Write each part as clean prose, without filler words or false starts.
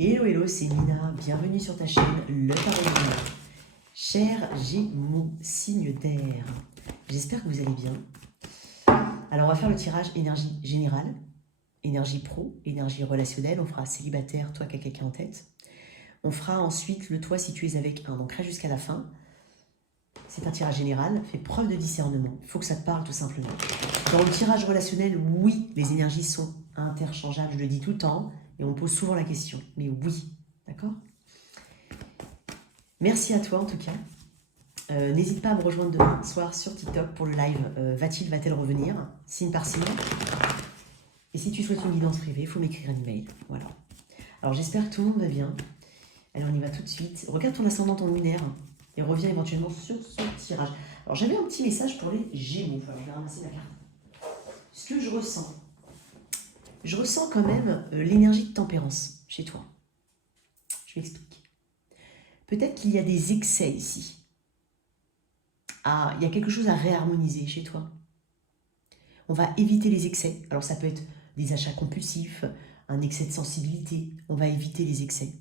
Hello, hello, c'est Nina. Bienvenue sur ta chaîne Le Tarot du Mois. Chers Gémeaux, signe d'air, j'espère que vous allez bien. Alors, on va faire le tirage énergie générale, énergie pro, énergie relationnelle. On fera célibataire, toi qui as quelqu'un en tête. On fera ensuite le toi si tu es avec un, donc reste jusqu'à la fin. C'est un tirage général, fais preuve de discernement. Il faut que ça te parle tout simplement. Dans le tirage relationnel, oui, les énergies sont interchangeables, je le dis tout le temps, et on pose souvent la question. Mais oui, d'accord? Merci à toi en tout cas. N'hésite pas à me rejoindre demain soir sur TikTok pour le live va-t-elle revenir, signe par signe. Et si tu souhaites une guidance privée, il faut m'écrire un email. Voilà. Alors j'espère que tout le monde va bien. Allez, on y va tout de suite. Regarde ton ascendant, ton lunaire et reviens éventuellement sur ce tirage. Alors j'avais un petit message pour les Gémeaux. Alors je vais ramasser la carte. Ce que je ressens quand même l'énergie de tempérance chez toi. Je m'explique. Peut-être qu'il y a des excès ici. Ah, il y a quelque chose à réharmoniser chez toi. On va éviter les excès. Alors ça peut être des achats compulsifs, un excès de sensibilité. On va éviter les excès.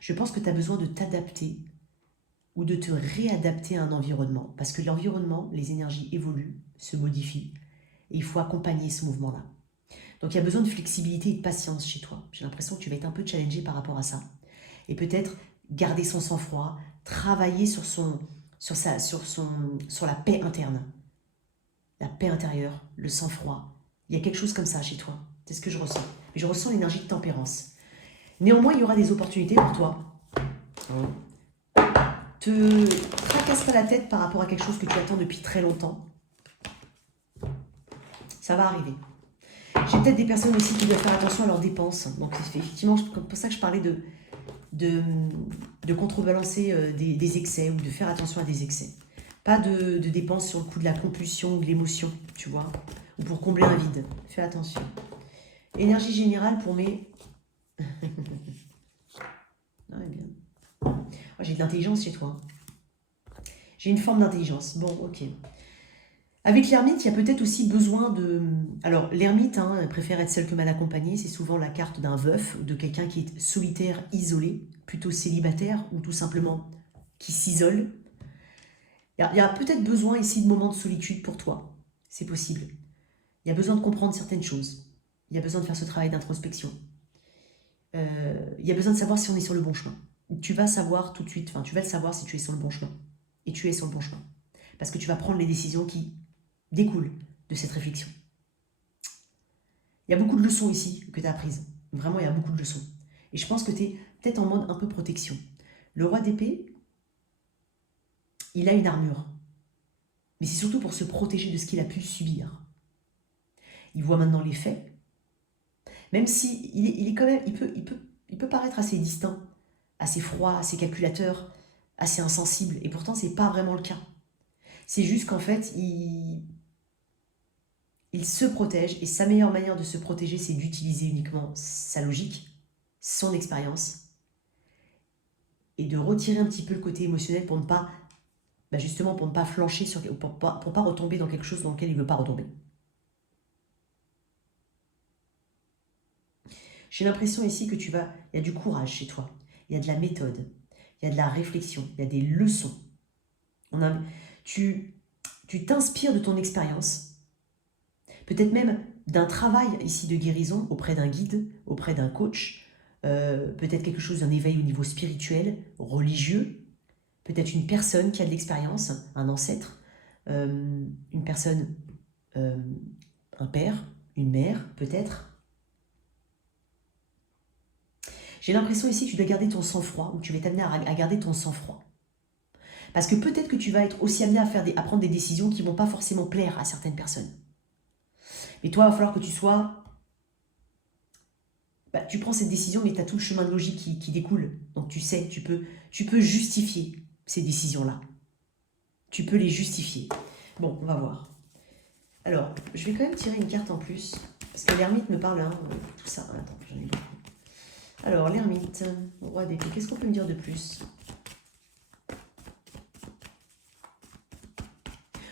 Je pense que tu as besoin de t'adapter ou de te réadapter à un environnement. Parce que l'environnement, les énergies évoluent, se modifient. Et il faut accompagner ce mouvement-là. Donc il y a besoin de flexibilité et de patience chez toi. J'ai l'impression que tu vas être un peu challengé par rapport à ça. Et peut-être garder son sang-froid, travailler sur la paix interne. La paix intérieure, le sang-froid. Il y a quelque chose comme ça chez toi. C'est ce que je ressens. Mais je ressens l'énergie de tempérance. Néanmoins, il y aura des opportunités pour toi. Te tracasse pas la tête par rapport à quelque chose que tu attends depuis très longtemps. Ça va arriver. J'ai peut-être des personnes aussi qui doivent faire attention à leurs dépenses. Donc c'est effectivement pour ça que je parlais de contrebalancer des excès ou de faire attention à des excès. Pas de dépenses sur le coup de la compulsion ou de l'émotion, tu vois, ou pour combler un vide. Fais attention. Énergie générale pour mes... Ah, bien. Oh, j'ai de l'intelligence chez toi. J'ai une forme d'intelligence. Bon, ok. Avec l'ermite, il y a peut-être aussi besoin de... Alors, l'ermite préfère être seul que mal accompagné. C'est souvent la carte d'un veuf ou de quelqu'un qui est solitaire, isolé, plutôt célibataire ou tout simplement qui s'isole. Il y a peut-être besoin ici de moments de solitude pour toi. C'est possible. Il y a besoin de comprendre certaines choses. Il y a besoin de faire ce travail d'introspection. Il y a besoin de savoir si on est sur le bon chemin. Tu vas savoir tout de suite, tu vas le savoir si tu es sur le bon chemin. Et tu es sur le bon chemin. Parce que tu vas prendre les décisions qui découlent de cette réflexion. Il y a beaucoup de leçons ici que tu as apprises. Vraiment, il y a beaucoup de leçons. Et je pense que tu es peut-être en mode un peu protection. Le roi d'épée, il a une armure. Mais c'est surtout pour se protéger de ce qu'il a pu subir. Il voit maintenant les faits. Même si il est quand même, il peut paraître assez distant, assez froid, assez calculateur, assez insensible. Et pourtant, ce n'est pas vraiment le cas. C'est juste qu'en fait, il se protège. Et sa meilleure manière de se protéger, c'est d'utiliser uniquement sa logique, son expérience. Et de retirer un petit peu le côté émotionnel pour ne pas, justement, pour ne pas flancher, pour pas retomber dans quelque chose dans lequel il ne veut pas retomber. J'ai l'impression ici que il y a du courage chez toi, il y a de la méthode, il y a de la réflexion, il y a des leçons. Tu t'inspires de ton expérience, peut-être même d'un travail ici de guérison auprès d'un guide, auprès d'un coach, peut-être quelque chose d'un éveil au niveau spirituel, religieux, peut-être une personne qui a de l'expérience, un ancêtre, une personne, un père, une mère peut-être. J'ai l'impression ici que tu dois garder ton sang-froid, ou tu vas t'amener à garder ton sang-froid. Parce que peut-être que tu vas être aussi amené à prendre des décisions qui ne vont pas forcément plaire à certaines personnes. Mais toi, il va falloir que tu sois... tu prends cette décision, mais tu as tout le chemin de logique qui découle. Donc tu sais, tu peux justifier ces décisions-là. Tu peux les justifier. Bon, on va voir. Alors, je vais quand même tirer une carte en plus. Parce que l'ermite me parle, tout ça. Attends, j'en ai beaucoup. Alors, l'ermite, roi d'épée, qu'est-ce qu'on peut me dire de plus?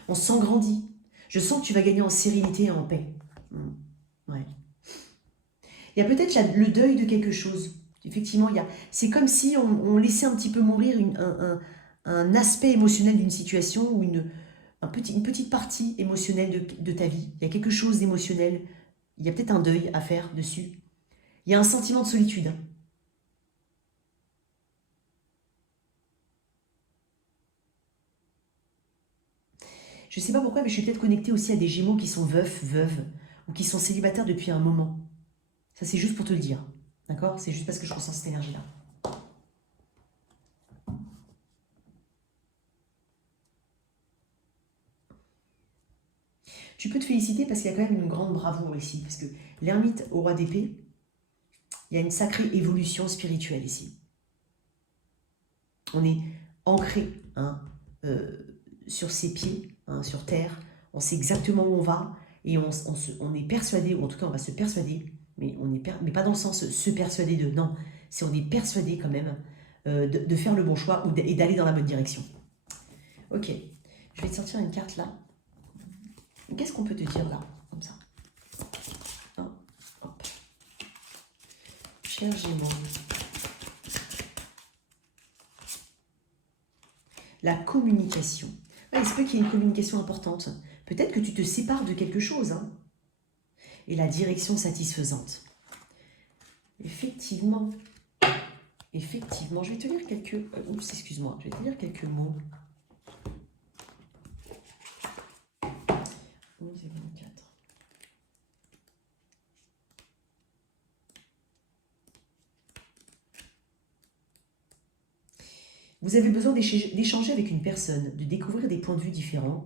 On se sent grandi. Je sens que tu vas gagner en sérénité et en paix. Ouais. Il y a peut-être le deuil de quelque chose. Effectivement, c'est comme si on laissait un petit peu mourir un aspect émotionnel d'une situation ou une petite partie émotionnelle de ta vie. Il y a quelque chose d'émotionnel. Il y a peut-être un deuil à faire dessus. Il y a un sentiment de solitude. Hein. Je ne sais pas pourquoi, mais je suis peut-être connectée aussi à des Gémeaux qui sont veufs, veuves, ou qui sont célibataires depuis un moment. Ça, c'est juste pour te le dire. D'accord? C'est juste parce que je ressens cette énergie-là. Tu peux te féliciter parce qu'il y a quand même une grande bravoure ici. Parce que l'ermite au roi d'épée, il y a une sacrée évolution spirituelle ici. On est ancré hein, sur ses pieds, hein, sur terre. On sait exactement où on va et on est persuadé, ou en tout cas on va se persuader, mais pas dans le sens se persuader de non, c'est on est persuadé quand même de faire le bon choix et d'aller dans la bonne direction. Ok, je vais te sortir une carte là. Qu'est-ce qu'on peut te dire là, comme ça? Hop. Cher Gémeaux. La communication. Ah, il se peut qu'il y ait une communication importante. Peut-être que tu te sépares de quelque chose. Hein. Et la direction satisfaisante. Effectivement, je vais te lire quelques... excuse-moi, je vais te lire quelques mots. 11 et 24. Vous avez besoin d'échanger avec une personne, de découvrir des points de vue différents,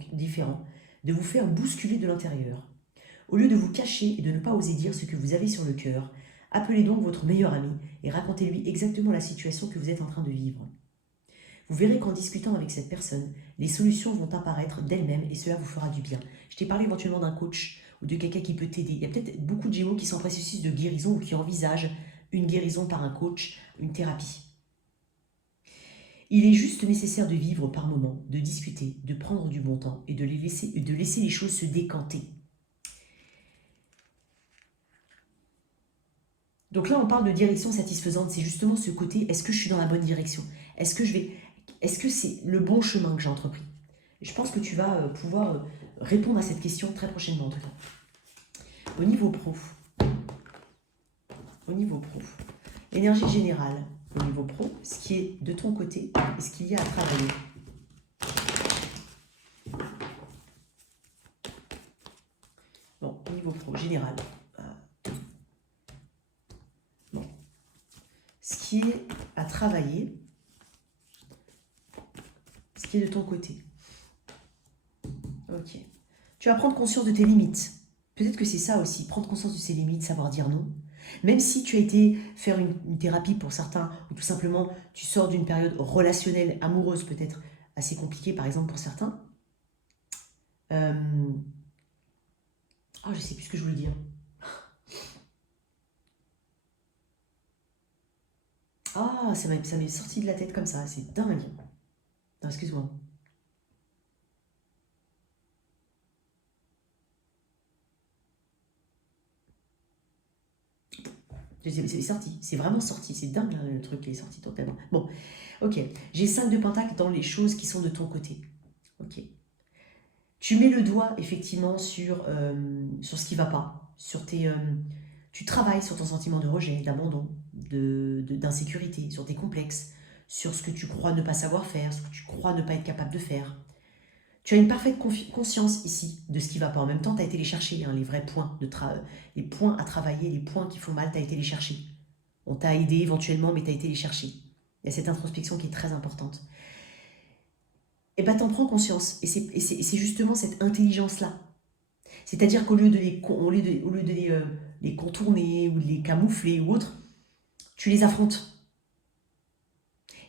de vous faire bousculer de l'intérieur. Au lieu de vous cacher et de ne pas oser dire ce que vous avez sur le cœur, appelez donc votre meilleur ami et racontez-lui exactement la situation que vous êtes en train de vivre. Vous verrez qu'en discutant avec cette personne, les solutions vont apparaître d'elles-mêmes et cela vous fera du bien. Je t'ai parlé éventuellement d'un coach ou de quelqu'un qui peut t'aider. Il y a peut-être beaucoup de Gémeaux qui sont en processus de guérison ou qui envisagent une guérison par un coach, une thérapie. Il est juste nécessaire de vivre par moments, de discuter, de prendre du bon temps et de laisser les choses se décanter. Donc là, on parle de direction satisfaisante. C'est justement ce côté, est-ce que je suis dans la bonne direction? Est-ce que c'est le bon chemin que j'ai entrepris? Et je pense que tu vas pouvoir répondre à cette question très prochainement en tout cas. Au niveau pro, l'énergie générale, au niveau pro, ce qui est de ton côté et ce qu'il y a à travailler. Bon, au niveau pro, général. Bon. Ce qui est à travailler, ce qui est de ton côté. Ok. Tu vas prendre conscience de tes limites. Peut-être que c'est ça aussi, prendre conscience de ses limites, savoir dire non. Même si tu as été faire une thérapie pour certains, ou tout simplement tu sors d'une période relationnelle, amoureuse peut-être assez compliquée par exemple pour certains. Je ne sais plus ce que je voulais dire. Ah, ça m'est sorti de la tête comme ça, c'est dingue. Non, excuse-moi. C'est sorti, c'est vraiment sorti, c'est dingue le truc qui est sorti totalement. Bon, ok, j'ai 5 de pentacle dans les choses qui sont de ton côté. Ok. Tu mets le doigt effectivement sur ce qui ne va pas, tu travailles sur ton sentiment de rejet, d'abandon, d'insécurité, sur tes complexes, sur ce que tu crois ne pas savoir faire, ce que tu crois ne pas être capable de faire. Tu as une parfaite conscience ici de ce qui ne va pas. En même temps, tu as été les chercher, hein, les vrais points, les points à travailler, les points qui font mal, tu as été les chercher. On t'a aidé éventuellement, mais tu as été les chercher. Il y a cette introspection qui est très importante. Et bien, t'en prends conscience. Et c'est justement cette intelligence-là. C'est-à-dire qu'au lieu de les contourner ou de les camoufler ou autre, tu les affrontes.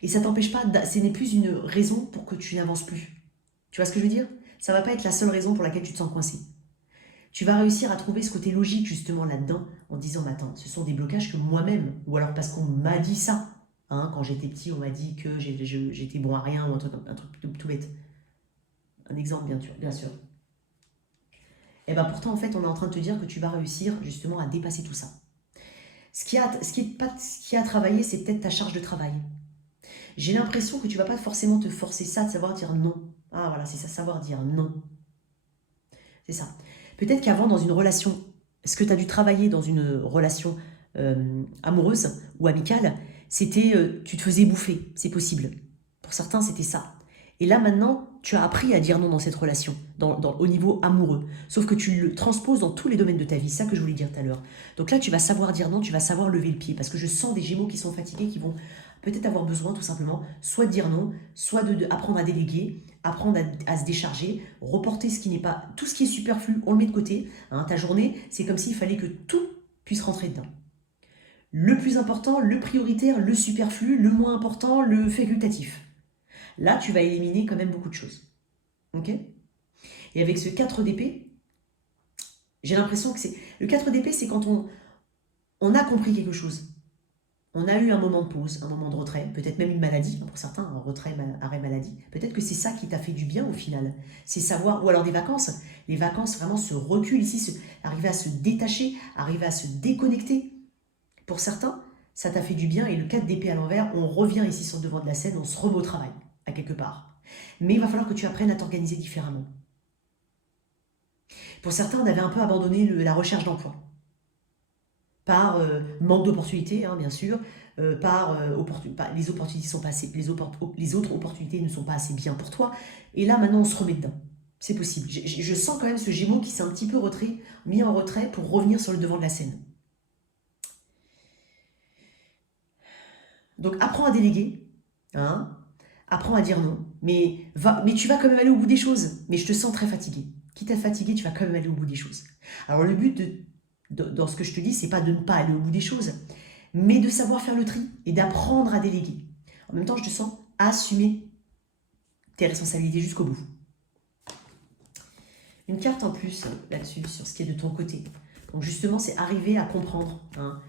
Et ça t'empêche pas, ce n'est plus une raison pour que tu n'avances plus. Tu vois ce que je veux dire? Ça va pas être la seule raison pour laquelle tu te sens coincé. Tu vas réussir à trouver ce côté logique justement là-dedans en disant, mais attends, ce sont des blocages que moi-même, ou alors parce qu'on m'a dit ça. Hein, quand j'étais petit, on m'a dit que j'étais bon à rien ou un truc tout bête. Un exemple, bien sûr. Et bien pourtant, en fait, on est en train de te dire que tu vas réussir justement à dépasser tout ça. Ce qui a à travailler, c'est peut-être ta charge de travail. J'ai l'impression que tu vas pas forcément te forcer ça, de savoir dire non. Ah voilà, c'est ça, savoir dire non. C'est ça. Peut-être qu'avant, dans une relation, ce que tu as dû travailler dans une relation amoureuse ou amicale, c'était tu te faisais bouffer, c'est possible. Pour certains, c'était ça. Et là, maintenant, tu as appris à dire non dans cette relation, au niveau amoureux. Sauf que tu le transposes dans tous les domaines de ta vie, c'est ça que je voulais dire tout à l'heure. Donc là, tu vas savoir dire non, tu vas savoir lever le pied, parce que je sens des Gémeaux qui sont fatigués, qui vont peut-être avoir besoin tout simplement, soit de dire non, soit apprendre à déléguer, apprendre à se décharger, reporter ce qui n'est pas, tout ce qui est superflu, on le met de côté. Hein, ta journée, c'est comme s'il fallait que tout puisse rentrer dedans. Le plus important, le prioritaire, le superflu, le moins important, le facultatif. Là, tu vas éliminer quand même beaucoup de choses. Ok? Et avec ce 4 d'épée, j'ai l'impression que c'est... Le 4 d'épée, c'est quand on a compris quelque chose. On a eu un moment de pause, un moment de retrait, peut-être même une maladie, pour certains, un retrait, arrêt maladie. Peut-être que c'est ça qui t'a fait du bien au final. C'est savoir, ou alors des vacances. Les vacances, vraiment, ce recul ici, arriver à se détacher, arriver à se déconnecter. Pour certains, ça t'a fait du bien, et le 4 d'épée à l'envers, on revient ici sur le devant de la scène, on se remet au travail, à quelque part. Mais il va falloir que tu apprennes à t'organiser différemment. Pour certains, on avait un peu abandonné la recherche d'emploi. Par manque d'opportunités, hein, bien sûr, les opportunités sont pas assez, les autres opportunités ne sont pas assez bien pour toi. Et là, maintenant, on se remet dedans. C'est possible. Je sens quand même ce Gémeaux qui s'est un petit peu mis en retrait pour revenir sur le devant de la scène. Donc, apprends à déléguer, hein, apprends à dire non, mais tu vas quand même aller au bout des choses. Mais je te sens très fatigué. Quitte à te fatiguer, tu vas quand même aller au bout des choses. Alors, le but dans ce que je te dis, c'est pas de ne pas aller au bout des choses, mais de savoir faire le tri et d'apprendre à déléguer. En même temps, je te sens assumer tes responsabilités jusqu'au bout. Une carte en plus là-dessus, sur ce qui est de ton côté. Donc justement, c'est arriver à comprendre hein,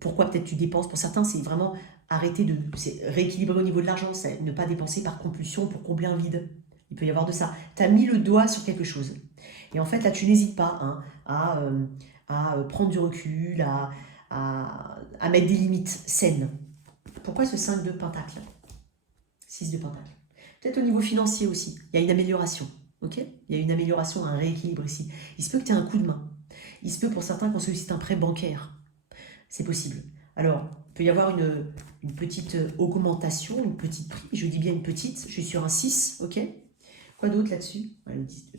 pourquoi peut-être tu dépenses. Pour certains, c'est vraiment rééquilibrer au niveau de l'argent, ne pas dépenser par compulsion pour combler un vide. Il peut y avoir de ça. Tu as mis le doigt sur quelque chose. Et en fait, là, tu n'hésites pas hein, à prendre du recul, à mettre des limites saines. Pourquoi ce 5 de pentacle 6 de pentacle. Peut-être au niveau financier aussi. Il y a une amélioration. Ok, il y a une amélioration, un rééquilibre ici. Il se peut que tu aies un coup de main. Il se peut pour certains qu'on sollicite un prêt bancaire. C'est possible. Alors, il peut y avoir une petite augmentation, une petite prix. Je dis bien une petite. Je suis sur un 6. Ok. Quoi d'autre là-dessus ouais, le 10 de...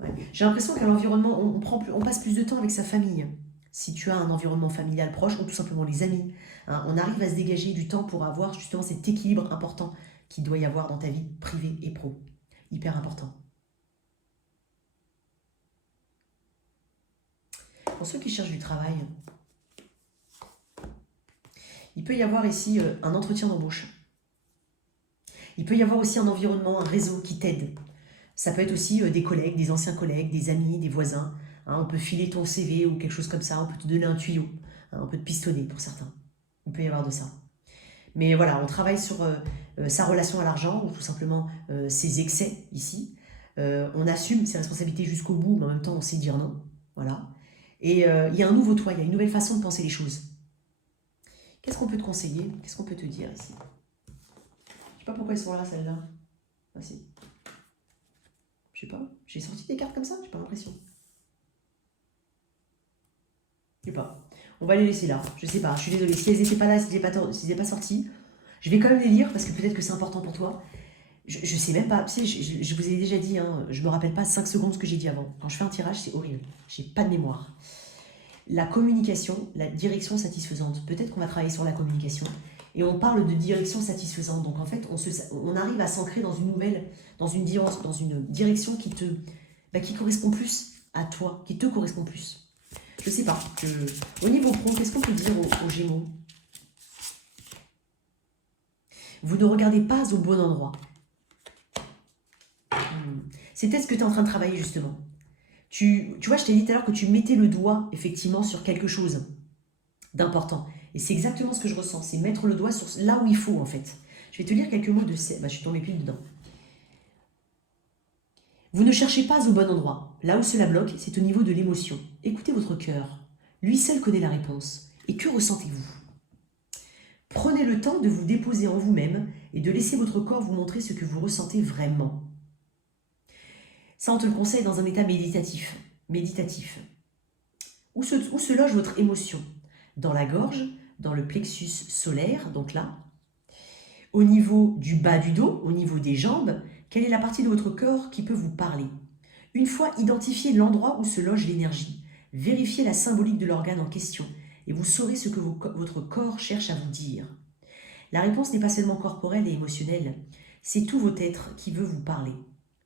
Ouais. J'ai l'impression qu'à l'environnement, on passe plus de temps avec sa famille. Si tu as un environnement familial proche, ou tout simplement les amis, hein, on arrive à se dégager du temps pour avoir justement cet équilibre important qu'il doit y avoir dans ta vie privée et pro. Hyper important. Pour ceux qui cherchent du travail, il peut y avoir ici un entretien d'embauche. Il peut y avoir aussi un environnement, un réseau qui t'aide. Ça peut être aussi des collègues, des anciens collègues, des amis, des voisins. Hein, on peut filer ton CV ou quelque chose comme ça, on peut te donner un tuyau, hein, on peut te pistonner pour certains. Il peut y avoir de ça. Mais voilà, on travaille sur sa relation à l'argent ou tout simplement ses excès ici. On assume ses responsabilités jusqu'au bout, mais en même temps on sait dire non. Voilà. Et il y a un nouveau toi, il y a une nouvelle façon de penser les choses. Qu'est-ce qu'on peut te conseiller? Qu'est-ce qu'on peut te dire ici? Je sais pas pourquoi elles sont là, celles-là. Ah si. Je sais pas. J'ai sorti des cartes comme ça? J'ai pas l'impression. Je sais pas. On va les laisser là. Je sais pas. Je suis désolée. Si elles n'étaient pas là, si elles n'étaient pas sorties, je vais quand même les lire parce que peut-être que c'est important pour toi. Je sais même pas. Tu sais, je vous ai déjà dit, hein, je me rappelle pas 5 secondes ce que j'ai dit avant. Quand je fais un tirage, c'est horrible. J'ai pas de mémoire. La communication, la direction satisfaisante. Peut-être qu'on va travailler sur la communication. Et on parle de direction satisfaisante. Donc en fait, on arrive à s'ancrer dans une direction qui correspond plus à toi, qui te correspond plus. Je sais pas. Au niveau pro, qu'est-ce qu'on peut dire aux Gémeaux? Vous ne regardez pas au bon endroit. C'est peut-être ce que tu es en train de travailler justement. Tu vois, je t'ai dit tout à l'heure que tu mettais le doigt effectivement sur quelque chose d'important. Et c'est exactement ce que je ressens. C'est mettre le doigt sur là où il faut en fait. Je vais te lire quelques mots de... je suis tombée pile dedans. Vous ne cherchez pas au bon endroit. Là où cela bloque, c'est au niveau de l'émotion. Écoutez votre cœur. Lui seul connaît la réponse. Et que ressentez-vous? Prenez le temps de vous déposer en vous-même et de laisser votre corps vous montrer ce que vous ressentez vraiment. Ça, on te le conseille dans un état méditatif. Où se loge votre émotion? Dans la gorge, dans le plexus solaire, donc là. Au niveau du bas du dos, au niveau des jambes, quelle est la partie de votre corps qui peut vous parler? Une fois identifié l'endroit où se loge l'énergie, vérifiez la symbolique de l'organe en question et vous saurez ce que votre corps cherche à vous dire. La réponse n'est pas seulement corporelle et émotionnelle, c'est tout votre être qui veut vous parler.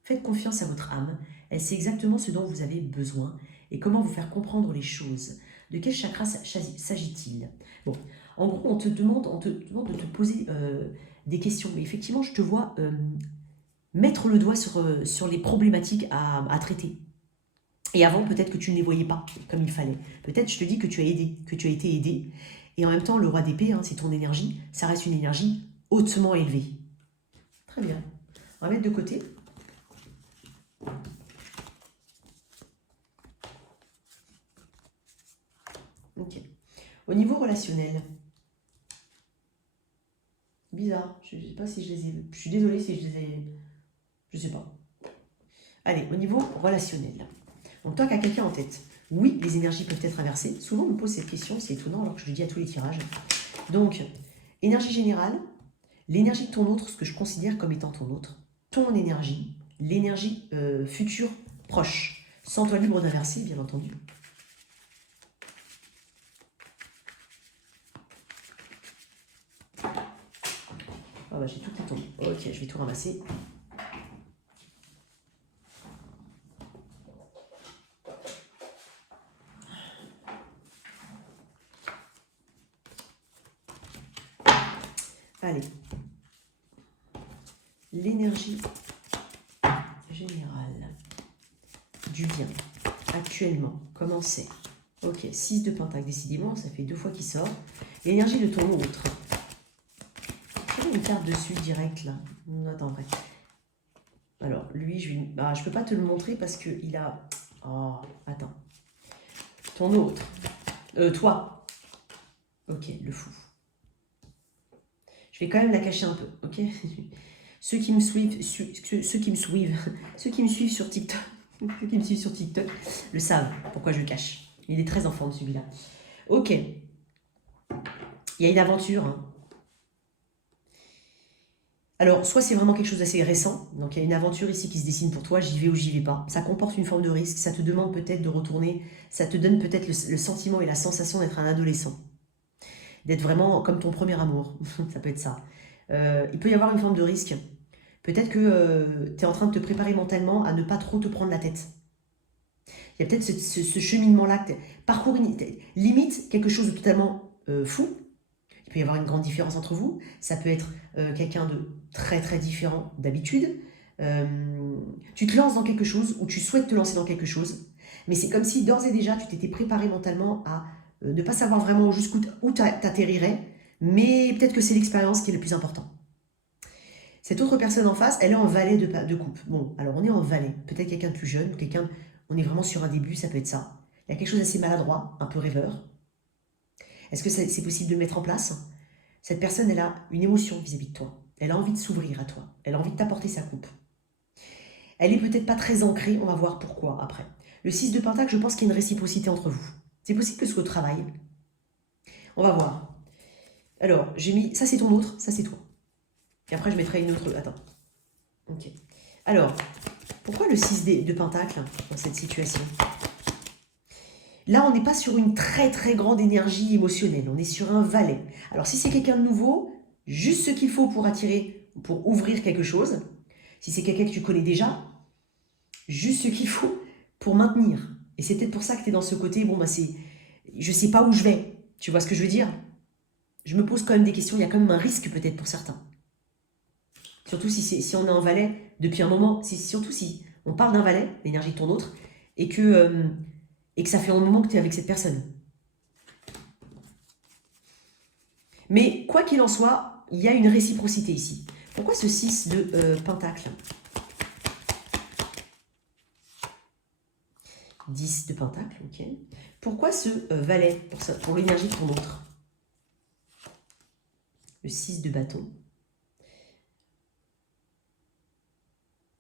Faites confiance à votre âme, elle sait exactement ce dont vous avez besoin et comment vous faire comprendre les choses. De quel chakra s'agit-il? Bon, en gros, on te demande de te poser des questions. Mais effectivement, je te vois mettre le doigt sur les problématiques à traiter. Et avant, peut-être que tu ne les voyais pas comme il fallait. Peut-être, je te dis que tu as été aidé. Et en même temps, le roi d'épée, hein, c'est ton énergie. Ça reste une énergie hautement élevée. Très bien. On va mettre de côté. Ok. Au niveau relationnel, bizarre. Je ne sais pas si je les ai... Je suis désolée si je les ai... Je ne sais pas. Allez, au niveau relationnel. Donc, toi qui as quelqu'un en tête, oui, les énergies peuvent être inversées. Souvent, on me pose cette question, c'est étonnant, alors que je le dis à tous les tirages. Donc, énergie générale, l'énergie de ton autre, ce que je considère comme étant ton autre, ton énergie, l'énergie future proche. Sens-toi libre d'inverser, bien entendu. Ah bah, j'ai tout qui tombe. Ok, je vais tout ramasser. Allez. L'énergie générale du bien, actuellement, comment c'est? Ok, 6 de pentacle, décidément, ça fait 2 fois qu'il sort. L'énergie de ton autre. Une carte dessus direct là. Attends, bref. Alors, lui, je peux pas te le montrer parce qu'il a... Oh, attends. Ton autre. Toi. Ok, le fou. Je vais quand même la cacher un peu, ok? Ceux qui me suivent sur TikTok, le savent pourquoi je le cache. Il est très enfant de celui-là. Ok. Il y a une aventure, hein. Alors, soit c'est vraiment quelque chose d'assez récent, donc il y a une aventure ici qui se dessine pour toi, j'y vais ou j'y vais pas. Ça comporte une forme de risque, ça te demande peut-être de retourner, ça te donne peut-être le sentiment et la sensation d'être un adolescent. D'être vraiment comme ton premier amour, ça peut être ça. Il peut y avoir une forme de risque. Peut-être que tu es en train de te préparer mentalement à ne pas trop te prendre la tête. Il y a peut-être ce cheminement-là, parcourir limite quelque chose de totalement fou. Il peut y avoir une grande différence entre vous. Ça peut être quelqu'un de très très différent d'habitude. Tu te lances dans quelque chose ou tu souhaites te lancer dans quelque chose. Mais c'est comme si d'ores et déjà tu t'étais préparé mentalement à ne pas savoir vraiment jusqu'où t'atterrirais. Mais peut-être que c'est l'expérience qui est le plus important. Cette autre personne en face, elle est en valet de coupe. Bon, alors on est en valet. Peut-être quelqu'un de plus jeune, ou quelqu'un... On est vraiment sur un début, ça peut être ça. Il y a quelque chose d'assez maladroit, un peu rêveur. Est-ce que c'est possible de mettre en place? Cette personne, elle a une émotion vis-à-vis de toi. Elle a envie de s'ouvrir à toi. Elle a envie de t'apporter sa coupe. Elle est peut-être pas très ancrée, on va voir pourquoi après. Le 6 de pentacle, je pense qu'il y a une réciprocité entre vous. C'est possible que ce soit au travail. On va voir. Alors, j'ai mis... Ça, c'est ton autre, ça, c'est toi. Et après, je mettrai une autre... Attends. Ok. Alors, pourquoi le 6 de pentacle dans cette situation? Là, on n'est pas sur une très très grande énergie émotionnelle. On est sur un valet. Alors, si c'est quelqu'un de nouveau, juste ce qu'il faut pour attirer, pour ouvrir quelque chose. Si c'est quelqu'un que tu connais déjà, juste ce qu'il faut pour maintenir. Et c'est peut-être pour ça que tu es dans ce côté, bon, bah c'est... Je sais pas où je vais. Tu vois ce que je veux dire? Je me pose quand même des questions. Il y a quand même un risque peut-être pour certains. Surtout si on est en valet depuis un moment. Surtout si on parle d'un valet, l'énergie de ton autre, et que ça fait un moment que tu es avec cette personne. Mais quoi qu'il en soit, il y a une réciprocité ici. Pourquoi ce 6 de pentacle? 10 de pentacle, ok. Pourquoi ce valet pour l'énergie de ton autre? Le 6 de bâton.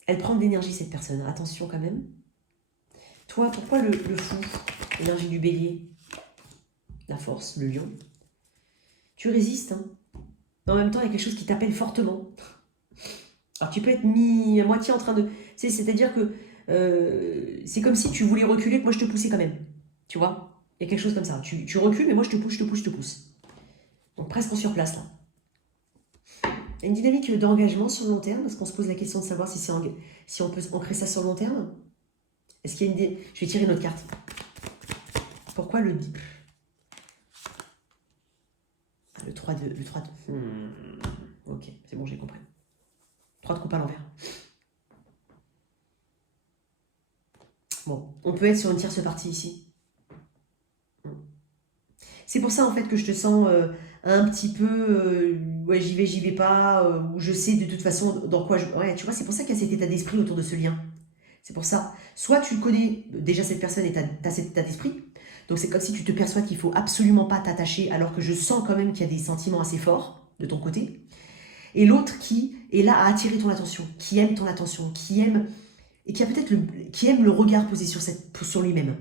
Elle prend de l'énergie, cette personne. Attention quand même. Toi, pourquoi le fou? L'énergie du bélier. La force, le lion. Tu résistes, hein. Mais en même temps, il y a quelque chose qui t'appelle fortement. Alors, tu peux être mis à moitié en train de... C'est-à-dire que c'est comme si tu voulais reculer, que moi je te poussais quand même. Tu vois? Il y a quelque chose comme ça. Tu recules, mais moi je te pousse, je te pousse, je te pousse. Donc presque en surplace, là. Il y a une dynamique d'engagement sur le long terme, parce qu'on se pose la question de savoir si on peut ancrer ça sur le long terme. Est-ce qu'il y a une... Je vais tirer une autre carte. Pourquoi le 3 de... Le 3 de... Ok, c'est bon, j'ai compris. 3 de coupe à l'envers. Bon, on peut être sur une tierce partie ici. C'est pour ça, en fait, que je te sens un petit peu... ouais, j'y vais pas, ou je sais de toute façon dans quoi je... Ouais, tu vois, c'est pour ça qu'il y a cet état d'esprit autour de ce lien. C'est pour ça. Soit tu connais déjà cette personne et tu as cet état d'esprit. Donc c'est comme si tu te perçois qu'il ne faut absolument pas t'attacher, alors que je sens quand même qu'il y a des sentiments assez forts de ton côté. Et l'autre qui est là à attirer ton attention, qui aime ton attention, qui aime... Et qui a peut-être qui aime le regard posé sur lui-même.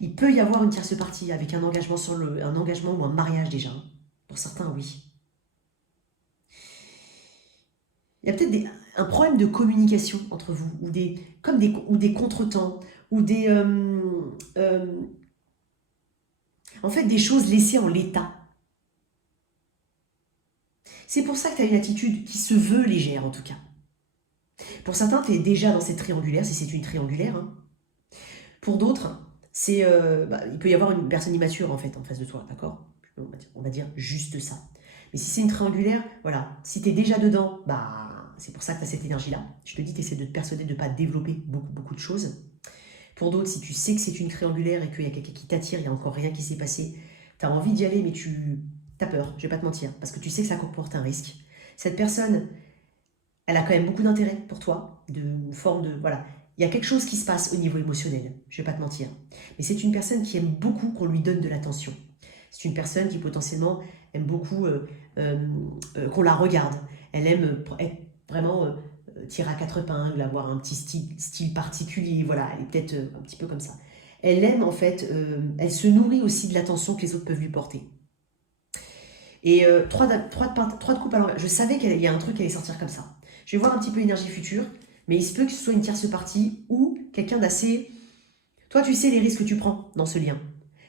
Il peut y avoir une tierce partie avec un engagement un engagement ou un mariage déjà. Pour certains, oui. Il y a peut-être un problème de communication entre vous, ou des contretemps, ou en fait, des choses laissées en l'état. C'est pour ça que tu as une attitude qui se veut légère, en tout cas. Pour certains, tu es déjà dans cette triangulaire, si c'est une triangulaire. Hein. Pour d'autres, il peut y avoir une personne immature, en fait, en face de toi, d'accord? On va dire juste ça. Mais si c'est une triangulaire, voilà, si tu es déjà dedans, c'est pour ça que tu as cette énergie-là. Je te dis, tu essaies de te persuader de ne pas développer beaucoup de choses. Pour d'autres, si tu sais que c'est une triangulaire et qu'il y a quelqu'un qui t'attire, il n'y a encore rien qui s'est passé, tu as envie d'y aller, mais tu as peur, je ne vais pas te mentir, parce que tu sais que ça comporte un risque. Cette personne, elle a quand même beaucoup d'intérêt pour toi, une forme de... Voilà, il y a quelque chose qui se passe au niveau émotionnel, je ne vais pas te mentir. Mais c'est une personne qui aime beaucoup qu'on lui donne de l'attention. C'est une personne qui potentiellement aime beaucoup qu'on la regarde. Elle aime être vraiment tirer à quatre épingles, avoir un petit style particulier, voilà, elle est peut-être un petit peu comme ça. Elle aime en fait, elle se nourrit aussi de l'attention que les autres peuvent lui porter. Et 3 de coupe à l'envers, je savais qu'il y a un truc qui allait sortir comme ça. Je vais voir un petit peu l'énergie future, mais il se peut que ce soit une tierce partie ou quelqu'un d'assez... Toi, tu sais les risques que tu prends dans ce lien.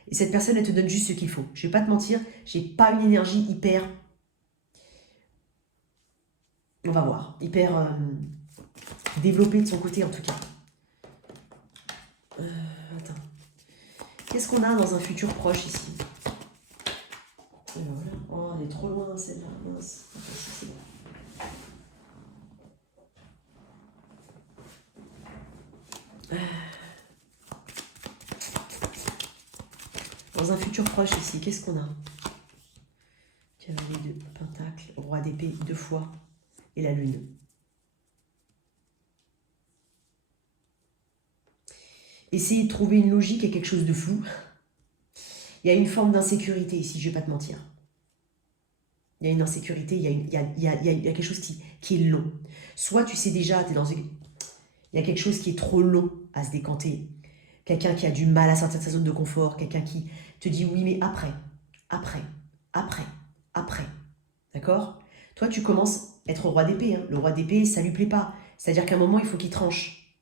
Et cette personne, elle te donne juste ce qu'il faut. Je vais pas te mentir, j'ai pas une énergie hyper... On va voir. Hyper développée de son côté, en tout cas. Attends. Qu'est-ce qu'on a dans un futur proche, ici? Voilà. Oh, elle est trop loin, celle-là. Mince. Attends, c'est bon. Dans un futur proche, ici, qu'est-ce qu'on a? Cavalier de Pentacle, Roi d'épée, 2 fois, et la Lune. Essayez de trouver une logique et quelque chose de flou. Il y a une forme d'insécurité ici, je ne vais pas te mentir. Il y a une insécurité, il y a quelque chose qui est long. Soit tu sais déjà, il y a quelque chose qui est trop long à se décanter. Quelqu'un qui a du mal à sortir de sa zone de confort, quelqu'un qui te dit oui, mais après. D'accord? Toi, tu commences à être roi d'épée. Hein. Le roi d'épée, ça lui plaît pas. C'est-à-dire qu'à un moment, il faut qu'il tranche.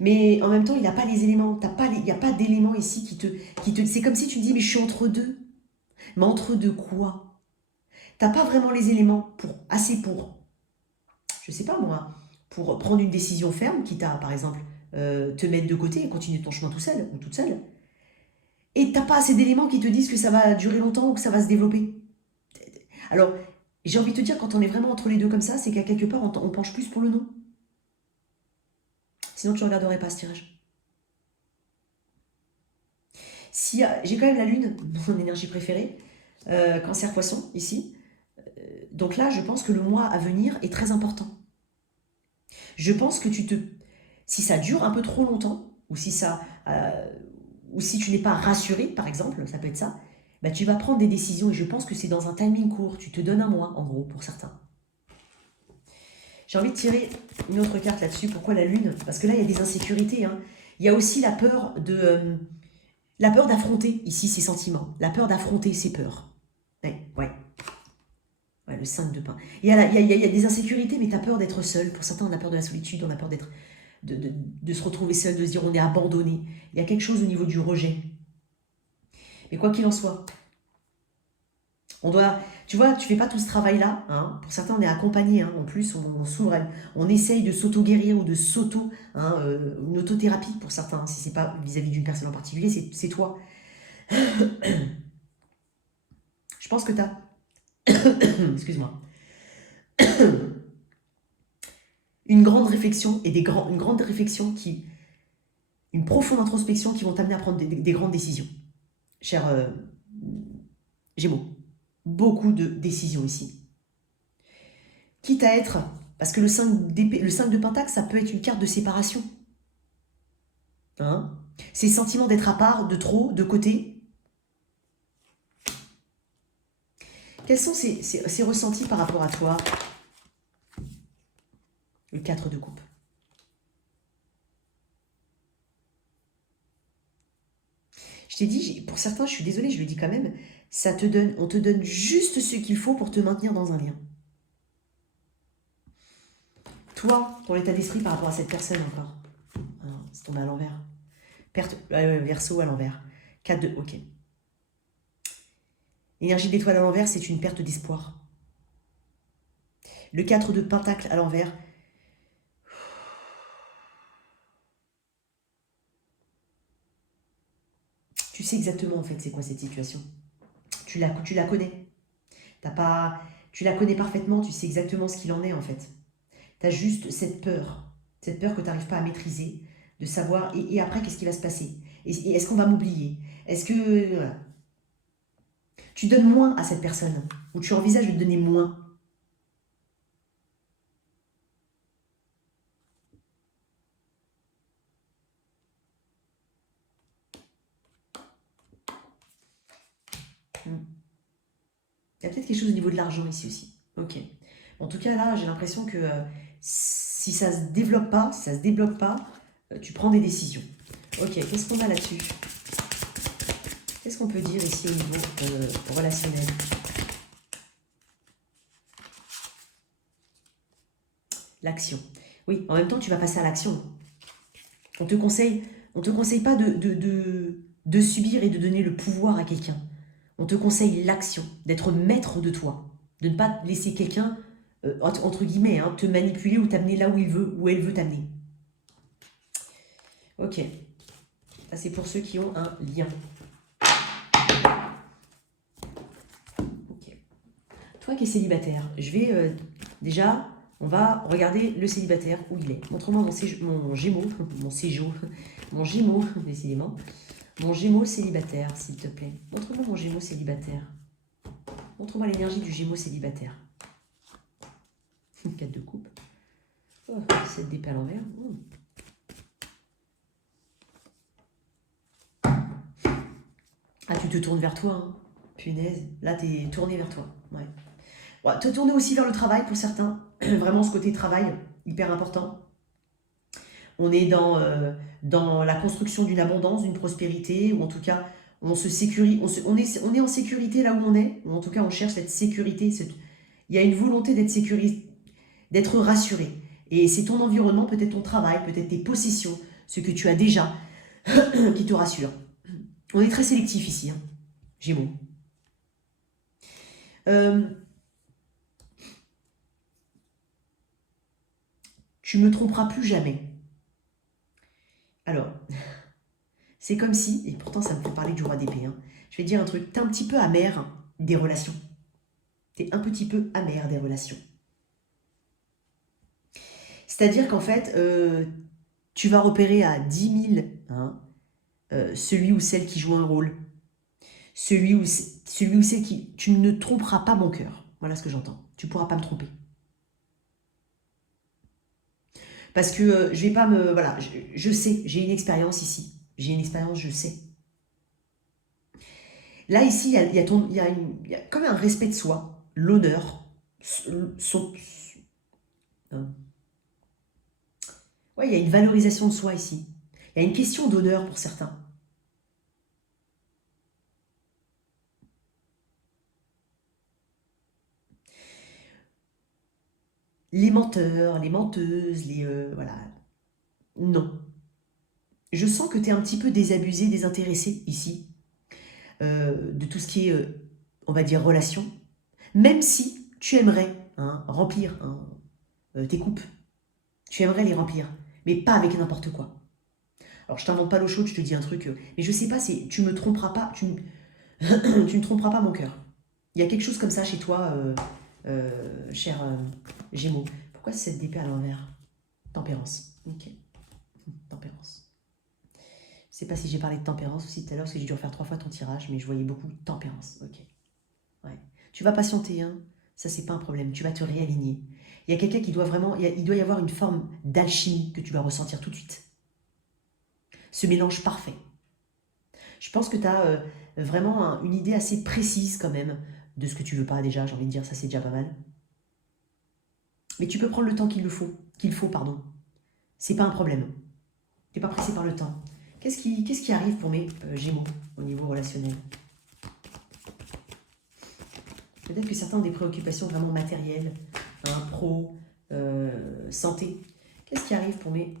Mais en même temps, il n'a pas les éléments. Il n'y a pas d'éléments ici qui te... C'est comme si tu me dis, mais je suis entre deux. Mais entre deux quoi? T'as pas vraiment les éléments assez pour, je sais pas moi, pour prendre une décision ferme, quitte à, par exemple, te mettre de côté et continuer ton chemin tout seul ou toute seule. Et t'as pas assez d'éléments qui te disent que ça va durer longtemps ou que ça va se développer. Alors, j'ai envie de te dire, quand on est vraiment entre les deux comme ça, c'est qu'à quelque part, on penche plus pour le non. Sinon, tu ne regarderais pas ce tirage. J'ai quand même la Lune, mon énergie préférée, Cancer Poisson, ici. Donc là, je pense que le mois à venir est très important. Je pense que Si ça dure un peu trop longtemps, ou si tu n'es pas rassuré, par exemple, ça peut être ça, bah, tu vas prendre des décisions et je pense que c'est dans un timing court. Tu te donnes un mois, en gros, pour certains. J'ai envie de tirer une autre carte là-dessus. Pourquoi la lune? Parce que là, il y a des insécurités, hein. Il y a aussi la peur d'affronter ici ces sentiments. La peur d'affronter ses peurs. Ouais. Ouais, le 5 de pain. Il y a des insécurités, mais tu as peur d'être seul. Pour certains, on a peur de la solitude, on a peur de se retrouver seul, de se dire on est abandonné. Il y a quelque chose au niveau du rejet. Mais quoi qu'il en soit, tu vois, tu fais pas tout ce travail-là, hein. Pour certains, on est accompagné, hein. En plus, on essaye de s'auto-guérir ou de une autothérapie pour certains, si c'est pas vis-à-vis d'une personne en particulier, c'est toi. Je pense que tu as, excuse-moi, une grande réflexion et une profonde introspection qui vont t'amener à prendre des grandes décisions. Cher Gémeaux, beaucoup de décisions ici. Quitte à être, parce que le 5 de Pentacle, ça peut être une carte de séparation. Hein? Ces sentiments d'être à part, de trop, de côté. Quels sont ces ressentis par rapport à toi? Le 4 de coupe. Je t'ai dit, pour certains, je suis désolée, je le dis quand même, on te donne juste ce qu'il faut pour te maintenir dans un lien. Toi, ton état d'esprit par rapport à cette personne encore. C'est tombé à l'envers. Verseau à l'envers. 4 de... Ok. Énergie d'étoile à l'envers, c'est une perte d'espoir. Le 4 de pentacle à l'envers. Tu sais exactement en fait c'est quoi cette situation. Tu la connais. Tu la connais parfaitement, tu sais exactement ce qu'il en est en fait. Tu as juste cette peur que tu n'arrives pas à maîtriser, de savoir, et après qu'est-ce qui va se passer? Et est-ce qu'on va m'oublier? Est-ce que... Voilà. Tu donnes moins à cette personne, ou tu envisages de donner moins. Il y a peut-être quelque chose au niveau de l'argent ici aussi. Ok. En tout cas, là, j'ai l'impression que si ça se développe pas, si ça se débloque pas, tu prends des décisions. Ok, qu'est-ce qu'on a là-dessus? Qu'est-ce qu'on peut dire ici au niveau relationnel? L'action. Oui, en même temps, tu vas passer à l'action. On te conseille pas de subir et de donner le pouvoir à quelqu'un. On te conseille l'action, d'être maître de toi, de ne pas laisser quelqu'un, entre guillemets, hein, te manipuler ou t'amener là où elle veut t'amener. Ok. Ça, c'est pour ceux qui ont un lien. Ok. Toi qui es célibataire, je vais déjà, on va regarder le célibataire, où il est. Montre-moi mon Gémeaux, mon Gémeaux, décidément. Mon Gémeaux célibataire, s'il te plaît. Montre-moi mon Gémeaux célibataire. Montre-moi l'énergie du Gémeaux célibataire. 4 de coupe. Oh, 7 d'épée à l'envers. Ah, tu te tournes vers toi, hein. Punaise. Là, t'es tourné vers toi. Ouais. Ouais, te tourner aussi vers le travail pour certains. Vraiment, ce côté travail, hyper important. On est dans la construction d'une abondance, d'une prospérité, ou en tout cas, on se sécurise, on est en sécurité là où on est, ou en tout cas, on cherche cette sécurité. Il y a une volonté d'être sécurisé, d'être rassuré. Et c'est ton environnement, peut-être ton travail, peut-être tes possessions, ce que tu as déjà, qui te rassure. On est très sélectif ici, hein. Gémeaux. Tu me tromperas plus jamais. Alors, c'est comme si, et pourtant ça me fait parler du roi d'épée, hein. Je vais te dire un truc, t'es un petit peu amer des relations. T'es un petit peu amer des relations. C'est-à-dire qu'en fait, tu vas repérer à 10 000 hein, celui ou celle qui joue un rôle. Celui ou celle qui... Tu ne tromperas pas mon cœur. Voilà ce que j'entends. Tu ne pourras pas me tromper. Parce que je vais pas me... Voilà, je sais, j'ai une expérience ici. J'ai une expérience, je sais. Là, ici, il y a comme un respect de soi, l'honneur, son... hein. Ouais, il y a une valorisation de soi ici. Il y a une question d'honneur pour certains. Les menteurs, les menteuses, voilà. Non. Je sens que tu es un petit peu désabusé, désintéressé ici, de tout ce qui est, on va dire, relation. Même si tu aimerais hein, remplir hein, tes coupes. Tu aimerais les remplir, mais pas avec n'importe quoi. Alors, je t'invente pas l'eau chaude, je te dis un truc, mais je sais pas, tu me tromperas pas, tu ne tromperas pas mon cœur. Il y a quelque chose comme ça chez toi, cher Gémeaux. Pourquoi c'est cette d'épée à l'envers? Tempérance. Ok. Tempérance. Je sais pas si j'ai parlé de tempérance aussi tout à l'heure, parce que j'ai dû refaire 3 fois ton tirage, mais je voyais beaucoup de tempérance. Ok. Ouais. Tu vas patienter, hein. Ça, c'est pas un problème. Tu vas te réaligner. Il y a quelqu'un qui doit vraiment... Il doit y avoir une forme d'alchimie que tu vas ressentir tout de suite. Ce mélange parfait. Je pense que tu as vraiment une idée assez précise quand même de ce que tu veux pas déjà. J'ai envie de dire, ça c'est déjà pas mal. Mais tu peux prendre le temps qu'il faut, pardon. C'est pas un problème. Tu n'es pas pressé par le temps. Qu'est-ce qui arrive pour mes Gémeaux au niveau relationnel? Peut-être que certains ont des préoccupations vraiment matérielles, hein, pro, santé. Qu'est-ce qui arrive pour mes...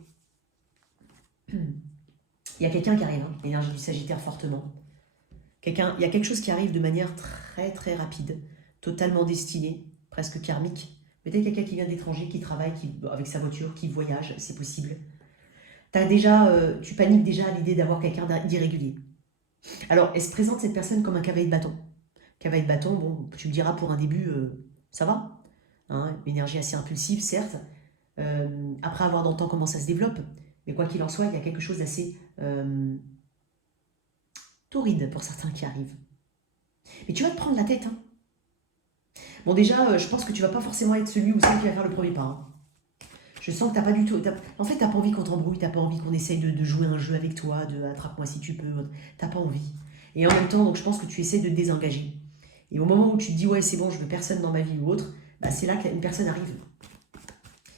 Il y a quelqu'un qui arrive, hein, l'énergie du Sagittaire fortement. Il y a quelque chose qui arrive de manière très très rapide, totalement destinée, presque karmique. Peut-être quelqu'un qui vient de l'étranger, qui travaille avec sa voiture, qui voyage, c'est possible. Tu paniques déjà à l'idée d'avoir quelqu'un d'irrégulier. Alors, elle se présente cette personne comme un cavalier de bâton. Cavalier de bâton, bon, tu me diras pour un début, ça va. Hein, une énergie assez impulsive, certes. Après avoir dans le temps comment ça se développe. Mais quoi qu'il en soit, il y a quelque chose d'assez torride pour certains qui arrivent. Mais tu vas te prendre la tête. Hein. Bon, déjà, je pense que tu vas pas forcément être celui ou celle qui va faire le premier pas. Hein. Je sens que t'as pas du tout... En fait, t'as pas envie qu'on t'embrouille, t'as pas envie qu'on essaye de jouer un jeu avec toi, de attrape-moi si tu peux. T'as pas envie. Et en même temps, donc, je pense que tu essaies de te désengager. Et au moment où tu te dis, ouais, c'est bon, je veux personne dans ma vie ou autre, bah, c'est là qu'une personne arrive.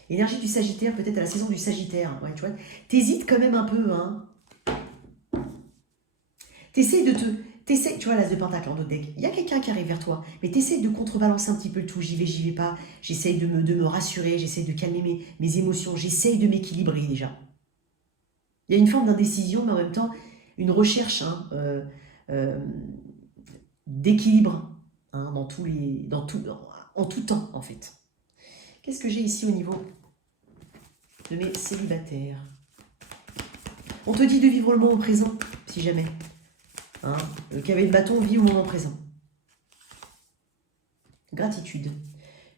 Énergie du Sagittaire, peut-être à la saison du Sagittaire. Ouais, tu vois, t'hésites quand même un peu, hein. T'essayes de te... Tu vois, l'as de pentacle en d'autres deck. Il y a quelqu'un qui arrive vers toi, mais t'essayes de contrebalancer un petit peu le tout. J'y vais pas. J'essaye de me rassurer, j'essaye de calmer mes émotions, j'essaye de m'équilibrer déjà. Il y a une forme d'indécision, mais en même temps, une recherche hein, d'équilibre hein, en tout temps, en fait. Qu'est-ce que j'ai ici au niveau de mes célibataires? On te dit de vivre le moment présent, si jamais. Hein, le cavalier de bâton vit au moment présent. Gratitude.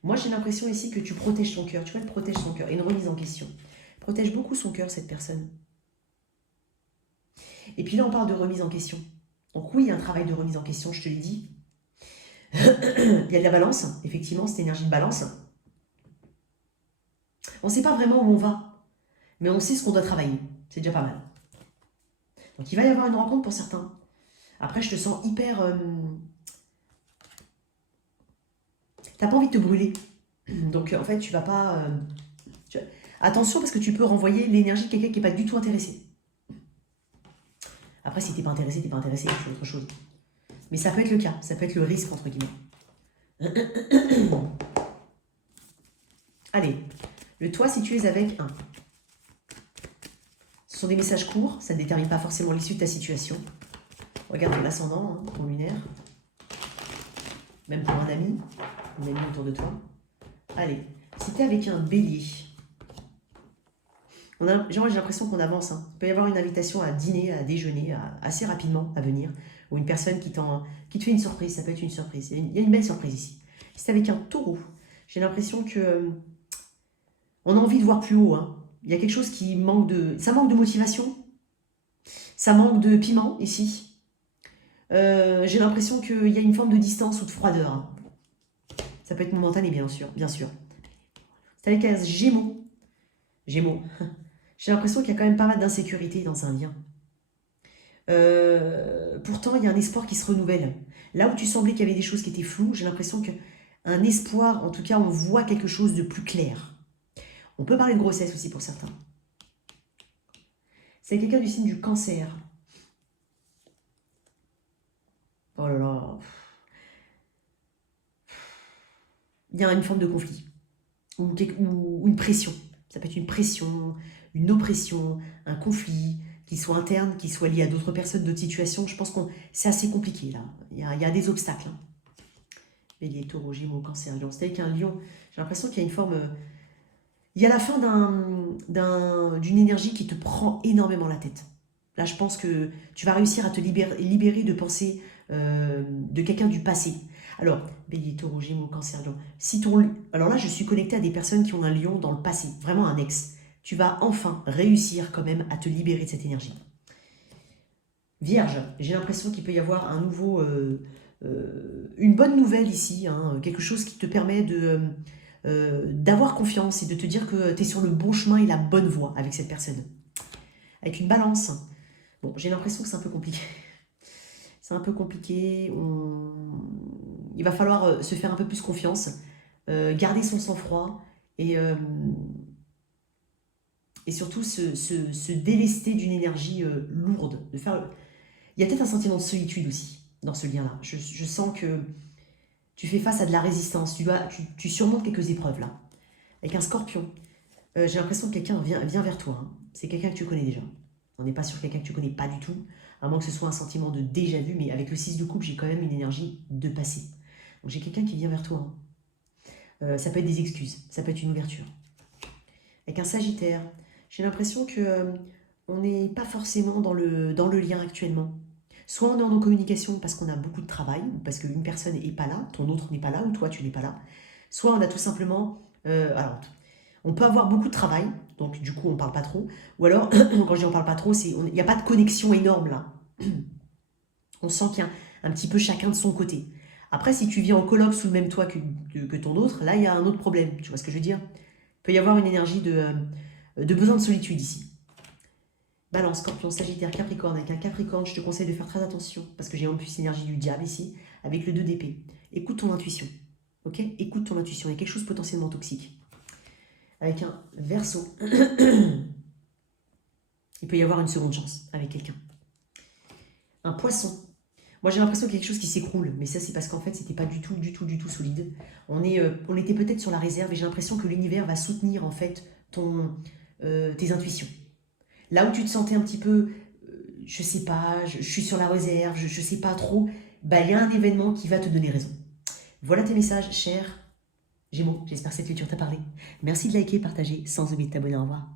Moi, j'ai l'impression ici que tu protèges ton cœur. Tu vois, elle protège son cœur. Et une remise en question. Protège beaucoup son cœur, cette personne. Et puis là, on parle de remise en question. Donc oui, il y a un travail de remise en question, je te l'ai dit. Il y a de la balance, effectivement, cette énergie de balance. On ne sait pas vraiment où on va, mais on sait ce qu'on doit travailler. C'est déjà pas mal. Donc il va y avoir une rencontre pour certains. Après, je te sens hyper... T'as pas envie de te brûler. Donc en fait, tu vas pas... Attention, parce que tu peux renvoyer l'énergie de quelqu'un qui n'est pas du tout intéressé. Après, si t'es pas intéressé, c'est autre chose. Mais ça peut être le cas, ça peut être le risque, entre guillemets. Allez, le toi si tu es avec un. Ce sont des messages courts, ça ne détermine pas forcément l'issue de ta situation. Regarde ton ascendant, hein, ton lunaire. Même pour un ami autour de toi. Allez, si tu es avec un bélier, j'ai l'impression qu'on avance. Hein. Il peut y avoir une invitation à dîner, à déjeuner, assez rapidement à venir. Ou une personne qui te fait une surprise, ça peut être une surprise. Il y a une belle surprise ici. Si tu es avec un taureau, j'ai l'impression que on a envie de voir plus haut. Hein. Il y a quelque chose qui manque de... Ça manque de motivation. Ça manque de piment ici. J'ai l'impression qu'il y a une forme de distance ou de froideur. Hein. Ça peut être momentané, bien sûr. C'est avec un Gémeaux. Gémeaux. J'ai l'impression qu'il y a quand même pas mal d'insécurité dans un lien. Pourtant, il y a un espoir qui se renouvelle. Là où tu semblais qu'il y avait des choses qui étaient floues, j'ai l'impression qu'un espoir, en tout cas, on voit quelque chose de plus clair. On peut parler de grossesse aussi pour certains. C'est quelqu'un du signe du cancer. Oh là là. Il y a une forme de conflit. Ou une pression. Ça peut être une pression, une oppression, un conflit, qui soit interne, qui soit lié à d'autres personnes, d'autres situations. Je pense que c'est assez compliqué là. Il y a des obstacles. Hein. Bélier, taureau, gémeaux, cancer, lion. C'est avec un lion. J'ai l'impression qu'il y a une forme... il y a la fin d'une énergie qui te prend énormément la tête. Là, je pense que tu vas réussir à te libérer de pensées de quelqu'un du passé. Alors, Bélier, taureau, gémeaux, cancer, lion. Alors là, je suis connectée à des personnes qui ont un lion dans le passé, vraiment un ex. Tu vas enfin réussir quand même à te libérer de cette énergie. Vierge, j'ai l'impression qu'il peut y avoir une bonne nouvelle ici, hein, quelque chose qui te permet d'avoir confiance et de te dire que tu es sur le bon chemin et la bonne voie avec cette personne. Avec une balance. Bon, j'ai l'impression que c'est un peu compliqué. C'est un peu compliqué. Il va falloir se faire un peu plus confiance, garder son sang-froid et surtout se délester d'une énergie lourde. Il y a peut-être un sentiment de solitude aussi dans ce lien-là. Je sens que tu fais face à de la résistance. Tu surmontes quelques épreuves là. Avec un scorpion, j'ai l'impression que quelqu'un vient vers toi. Hein. C'est quelqu'un que tu connais déjà. On n'est pas sur quelqu'un que tu connais pas du tout, à moins que ce soit un sentiment de déjà vu, mais avec le 6 de coupe, j'ai quand même une énergie de passé. Donc j'ai quelqu'un qui vient vers toi. Hein. Ça peut être des excuses, ça peut être une ouverture. Avec un sagittaire, j'ai l'impression que on n'est pas forcément dans le lien actuellement. Soit on est en communication parce qu'on a beaucoup de travail, parce qu'une personne n'est pas là, ton autre n'est pas là, ou toi tu n'es pas là. Soit on a tout simplement... alors, on peut avoir beaucoup de travail, donc du coup on ne parle pas trop. Ou alors, quand je dis on ne parle pas trop, il n'y a pas de connexion énorme là. On sent qu'il y a un petit peu chacun de son côté. Après, si tu vis en coloc sous le même toit que ton autre, là il y a un autre problème. Tu vois ce que je veux dire? Il peut y avoir une énergie de besoin de solitude ici. Balance, Scorpion, Sagittaire, Capricorne. Avec un Capricorne, je te conseille de faire très attention, parce que j'ai en plus l'énergie du diable ici, avec le 2 d'épée. Écoute ton intuition, ok? Écoute ton intuition, il y a quelque chose de potentiellement toxique. Avec un Verseau, il peut y avoir une seconde chance avec quelqu'un. Un Poisson. Moi, j'ai l'impression qu'il y a quelque chose qui s'écroule, mais ça, c'est parce qu'en fait, c'était pas du tout solide. On était peut-être sur la réserve, et j'ai l'impression que l'univers va soutenir, en fait, tes intuitions. Là où tu te sentais un petit peu, je sais pas, je suis sur la réserve, je sais pas trop, bah, il y a un événement qui va te donner raison. Voilà tes messages, chers Gémeaux. J'espère que cette lecture t'a parlé. Merci de liker, partager, sans oublier de t'abonner. Au revoir.